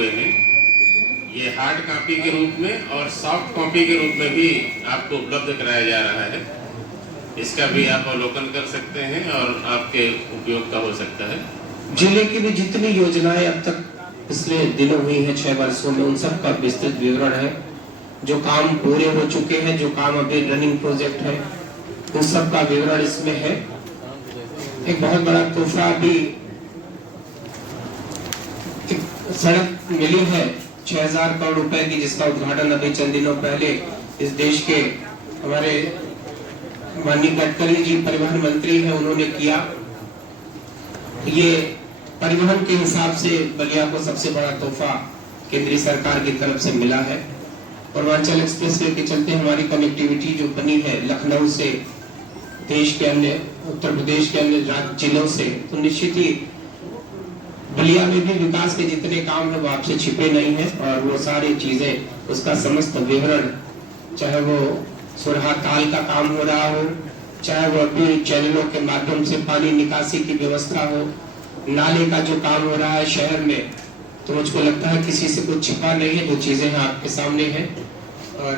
हुए हैं। ये हार्ड कॉपी के रूप में और सॉफ्ट कॉपी के रूप में भी आपको उपलब्ध कराया जा रहा है। इसका भी आप अवलोकन कर सकते हैं और आपके उपयोग का हो सकता है। जिले की भी जितनी योजनाएं अब तक पिछले दिनों हुई हैं 6 वर्षों में, उन सब का विस्तृत विवरण है। जो काम पूरे हो चुके हैं, जो काम अभी रनिंग प्रोजेक्ट है, उन सब का विवरण इसमें है। एक बहुत बड़ा तोहफा भी एक सड़क मिली है 6000 करोड़ रुपए की, जिसका उद्घाटन अभी चंद दिनों पहले इस देश के हमारे माननीय गडकरी जी परिवहन मंत्री हैं, उन्होंने किया। ये परिवहन के हिसाब से बलिया को सबसे बड़ा तोहफा केंद्रीय सरकार की तरफ से मिला है। पूर्वांचल एक्सप्रेसवे के चलते हमारी कनेक्टिविटी जो बनी है लखनऊ से देश के अन्य, उत्तर प्रदेश के अन्य जिलों से, तो निश्चित ही बलिया में भी विकास के जितने काम है वो आपसे छिपे नहीं है। और वो सारी चीजें, उसका समस्त विवरण, चाहे वो सुरहा ताल का काम हो रहा हो, चाहे वो अभी चैनलों के माध्यम से पानी निकासी की व्यवस्था हो, नाले का जो काम हो रहा है शहर में, तो मुझको लगता है किसी से कुछ छिपा नहीं है। जो चीजें हैं आपके सामने हैं। और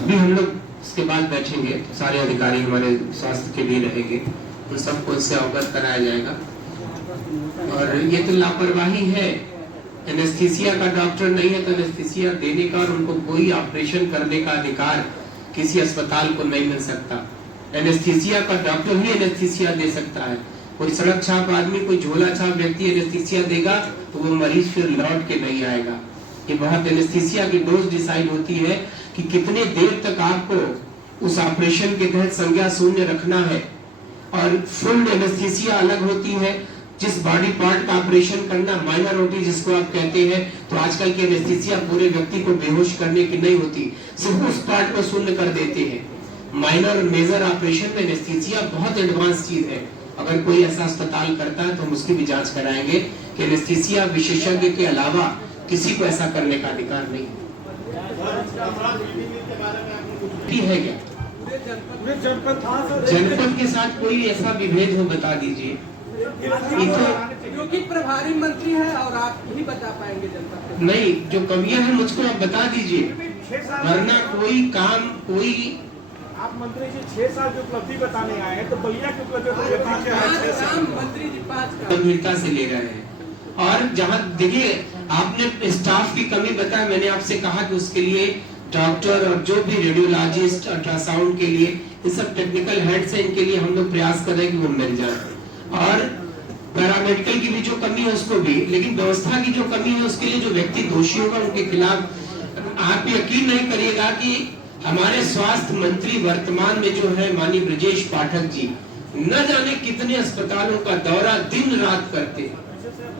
अभी हम लोग इसके बाद बैठेंगे तो सारे अधिकारी हमारे स्वास्थ्य के भी रहेंगे, उन सबको इससे अवगत कराया जाएगा। और ये तो लापरवाही है, एनेस्थीसिया का डॉक्टर नहीं है तो एनेस्थीसिया देने का और उनको कोई ऑपरेशन करने का अधिकार किसी अस्पताल को नहीं मिल सकता। एनेस्थीसिया का डॉक्टर ही एनेस्थीसिया दे सकता है। कोई सड़क छाप आदमी, कोई झोला छाप व्यक्ति एनेस्थीसिया देगा तो वो मरीज फिर लौट के नहीं आएगा। ये बहुत एनेस्थीसिया की डोज डिसाइड होती है कि कितने देर तक आपको उस ऑपरेशन के तहत संज्ञा शून्य रखना है। और फुल एनेस्थीसिया अलग होती है, जिस बॉडी पार्ट का ऑपरेशन करना, माइनर ओटी जिसको आप कहते हैं, तो आजकल की एनेस्थीसिया पूरे व्यक्ति को बेहोश करने की नहीं होती, सिर्फ उस पार्ट को शून्य कर देते हैं। माइनर और मेजर ऑपरेशन में एनेस्थीसिया बहुत एडवांस चीज है। अगर कोई ऐसा अस्पताल करता है तो हम उसकी भी जांच कराएंगे कि एनेस्थीसिया विशेषज्ञ के अलावा किसी को ऐसा करने का अधिकार नहीं है। क्या जनपद के साथ कोई ऐसा विभेद हो बता दीजिए। क्योंकि प्रभारी मंत्री है और आप ही बता पाएंगे जनपद नहीं, जो कमियां हैं मुझको आप बता दीजिए, वरना कोई काम कोई। आप मंत्री जी 6 साल की उपलब्धि बताने आए हैं तो बलिया की उपलब्धि मंत्री जी 5 गंभीरता से ले रहे हैं। और जहाँ देखिए आपने स्टाफ की कमी बताया, मैंने आपसे कहा कि उसके लिए डॉक्टर और जो भी रेडियोलॉजिस्ट, अल्ट्रासाउंड के लिए ये सब टेक्निकल हेड्स हैं, इनके लिए हम लोग प्रयास कर रहे हैं कि वो मिल जाए। और पैरामेडिकल की भी जो कमी है उसको भी, लेकिन व्यवस्था की जो कमी है उसके लिए जो व्यक्ति दोषी होगा उनके खिलाफ। आप यकीन नहीं करिएगा कि हमारे स्वास्थ्य मंत्री वर्तमान में जो है माननीय ब्रजेश पाठक जी, न जाने कितने अस्पतालों का दौरा दिन रात करते हैं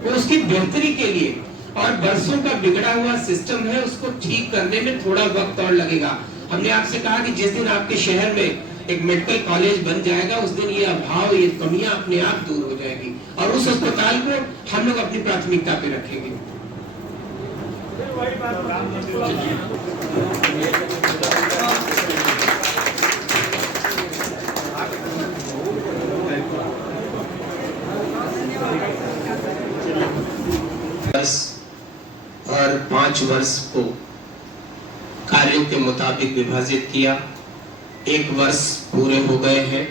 वो उसकी बेहतरी के लिए। और बरसों का बिगड़ा हुआ सिस्टम है, उसको ठीक करने में थोड़ा वक्त और लगेगा। हमने आपसे कहा कि जिस दिन आपके शहर में एक मेडिकल कॉलेज बन जाएगा उस दिन ये अभाव, ये कमियां अपने आप दूर हो जाएगी और उस अस्पताल को हम लोग अपनी प्राथमिकता पे रखेंगे। और 5 वर्ष को कार्यों के मुताबिक विभाजित किया। 1 वर्ष पूरे हो गए हैं।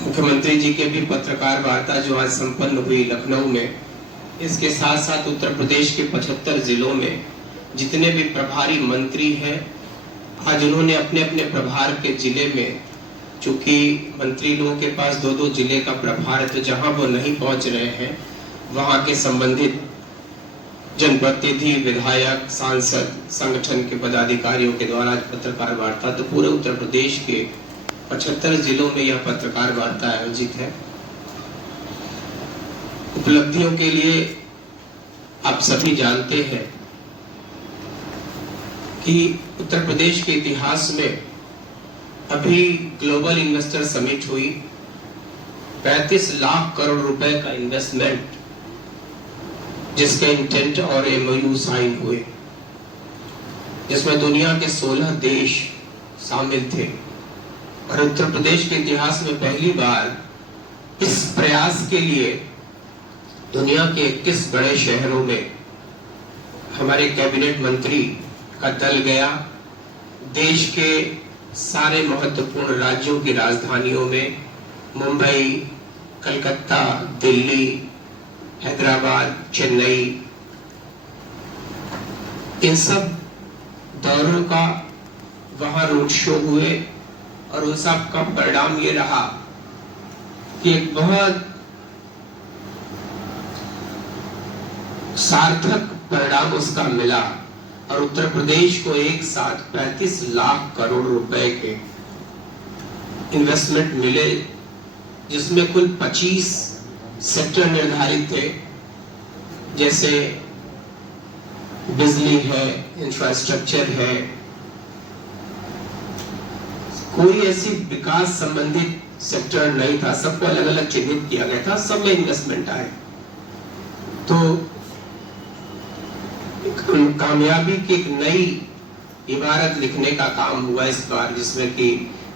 मुख्यमंत्री जी के भी पत्रकार वार्ता जो आज संपन्न हुई लखनऊ में, इसके साथ साथ उत्तर प्रदेश के 75 जिलों में जितने भी प्रभारी मंत्री हैं, आज उन्होंने अपने अपने प्रभार के जिले में, चूंकि मंत्री लोगों के पास 2-2 जिले का प्रभार है, तो जहां वो नहीं पहुंच रहे हैं वहां के संबंधित जनप्रतिनिधि, विधायक, सांसद, संगठन के पदाधिकारियों के द्वारा पत्रकार वार्ता, तो पूरे उत्तर प्रदेश के 75 जिलों में यह पत्रकार वार्ता आयोजित है। उपलब्धियों के लिए आप सभी जानते हैं कि उत्तर प्रदेश के इतिहास में अभी ग्लोबल इन्वेस्टर समिट हुई। 35 लाख करोड़ रुपए का इन्वेस्टमेंट जिसके इंटेंट और MOU साइन हुए, जिसमें दुनिया के 16 देश शामिल थे। और उत्तर प्रदेश के इतिहास में पहली बार इस प्रयास के लिए दुनिया के 21 बड़े शहरों में हमारे कैबिनेट मंत्री का दल गया। देश के सारे महत्वपूर्ण राज्यों की राजधानियों में, मुंबई, कलकत्ता, दिल्ली, हैदराबाद, चेन्नई, इन सब दौरों का वहां रोड शो हुए। और उस सब का परिणाम ये रहा कि एक बहुत सार्थक परिणाम उसका मिला और उत्तर प्रदेश को एक साथ 35 लाख करोड़ रुपए के इन्वेस्टमेंट मिले, जिसमें कुल 25 सेक्टर निर्धारित थे, जैसे बिजली है, इंफ्रास्ट्रक्चर है। कोई ऐसी विकास संबंधित सेक्टर नहीं था, सबको अलग अलग चिन्हित किया गया था, सब में इन्वेस्टमेंट आए। तो कामयाबी की एक नई इबारत लिखने का काम हुआ इस बार, जिसमें कि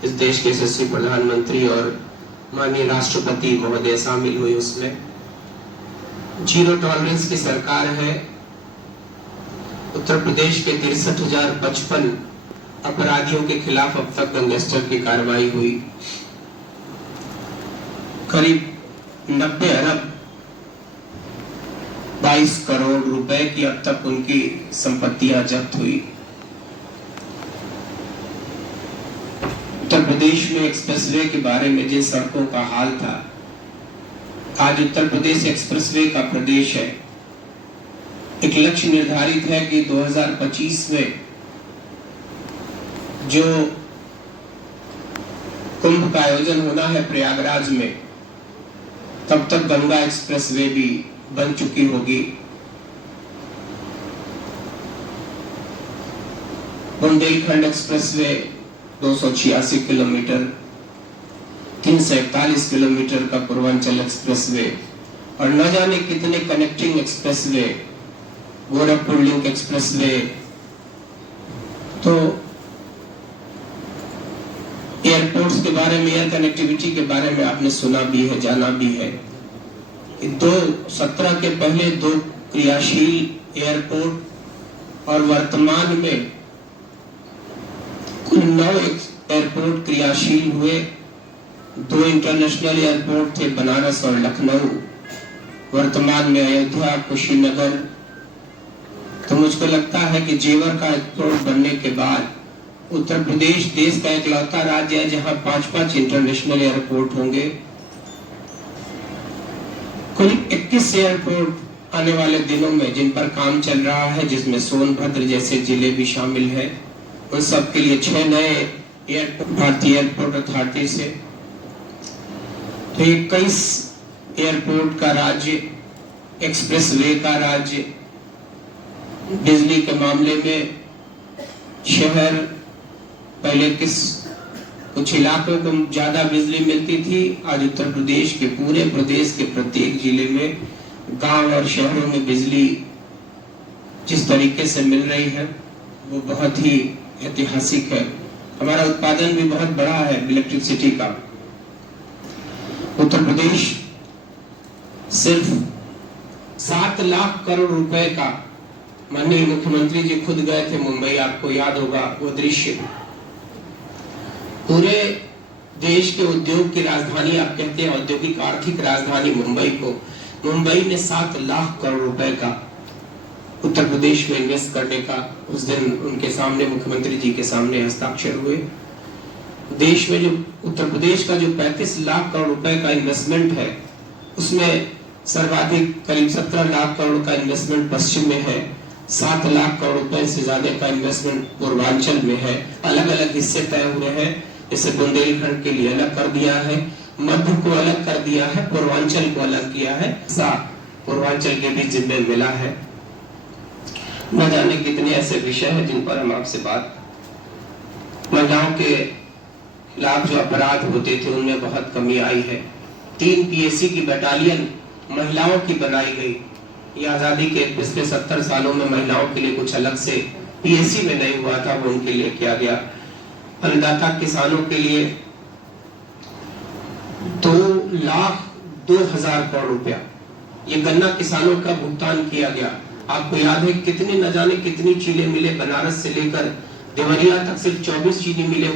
इस देश के यशस्वी प्रधानमंत्री और माननीय राष्ट्रपति महोदय शामिल हुए। उसमें जीरो टॉलरेंस की सरकार है। उत्तर प्रदेश के 63,055 अपराधियों के खिलाफ अब तक गैंगस्टर की कार्रवाई हुई। करीब 90 अरब 22 करोड़ रुपए की अब तक उनकी संपत्तियां जब्त हुई। उत्तर प्रदेश में एक्सप्रेसवे के बारे में जिन सड़कों का हाल था, आज उत्तर प्रदेश एक्सप्रेसवे का प्रदेश है। एक लक्ष्य निर्धारित है कि 2025 में जो कुंभ का आयोजन होना है प्रयागराज में, तब तक गंगा एक्सप्रेसवे भी बन चुकी होगी। बुंदेलखंड एक्सप्रेसवे 286 किलोमीटर, 341 किलोमीटर का पूर्वांचल एक्सप्रेसवे और न जाने कितने connecting expressway, Gorakhpur link expressway. तो एयरपोर्ट्स के बारे में, एयर कनेक्टिविटी के बारे में आपने सुना भी है, जाना भी है। 2017 के पहले 2 क्रियाशील एयरपोर्ट और वर्तमान में कुल 9 एयरपोर्ट क्रियाशील हुए। 2 इंटरनेशनल एयरपोर्ट थे, बनारस और लखनऊ। वर्तमान में अयोध्या, कुशीनगर। तो मुझको लगता है कि जेवर का एयरपोर्ट बनने के बाद उत्तर प्रदेश देश का इकलौता राज्य है जहां 5-5 इंटरनेशनल एयरपोर्ट होंगे। कुल 21 एयरपोर्ट आने वाले दिनों में जिन पर काम चल रहा है, जिसमें सोनभद्र जैसे जिले भी शामिल है। उन सब के लिए 6 नए एयरपोर्ट भारतीय एयरपोर्ट अथॉरिटी से। तो 21 एयरपोर्ट का राज्य, एक्सप्रेसवे का राज्य। बिजली के मामले में शहर पहले कुछ इलाकों को ज्यादा बिजली मिलती थी, आज उत्तर प्रदेश के पूरे प्रदेश के प्रत्येक जिले में, गांव और शहरों में बिजली जिस तरीके से मिल रही है वो बहुत ही ऐतिहासिक है। हमारा उत्पादन भी बहुत बड़ा है इलेक्ट्रिसिटी का। उत्तर प्रदेश सिर्फ 7 लाख करोड़ रुपए का, माननीय मुख्यमंत्री जी खुद गए थे मुंबई, आपको याद होगा वो दृश्य। पूरे देश के उद्योग की राजधानी आप कहते हैं, औद्योगिक आर्थिक राजधानी मुंबई को, मुंबई ने 7 लाख करोड़ रुपए का उत्तर प्रदेश में इन्वेस्ट करने का उस दिन उनके सामने, मुख्यमंत्री जी के सामने हस्ताक्षर हुए। देश में जो उत्तर प्रदेश का जो 35 लाख करोड़ रुपए का इन्वेस्टमेंट है, उसमें सर्वाधिक करीब 17 लाख करोड़ का इन्वेस्टमेंट पश्चिम में है, 7 लाख करोड़ रुपए से ज्यादा का इन्वेस्टमेंट पूर्वांचल में है। अलग अलग हिस्से तय हुए हैं, जैसे बुंदेलखंड के लिए अलग कर दिया है, मध्य को अलग कर दिया है, पूर्वांचल को अलग किया है। पूर्वांचल के भी जिम्मे मिला है। न जाने कितने ऐसे विषय हैं जिन पर हम आपसे बात। महिलाओं के खिलाफ जो अपराध होते थे उनमें बहुत कमी आई है। 3 PSC की बटालियन महिलाओं की बनाई गई। ये आजादी के पिछले 70 सालों में महिलाओं के लिए कुछ अलग से पीएससी में नहीं हुआ था, वो उनके लिए किया गया। अन्नदाता किसानों के लिए 2,02,000 करोड़ रुपया ये गन्ना किसानों का भुगतान किया गया। आपको याद है कितने न जाने कितनी चीनी मिले बनारस से लेकर देवरिया तक सिर्फ 24 चीनी मिले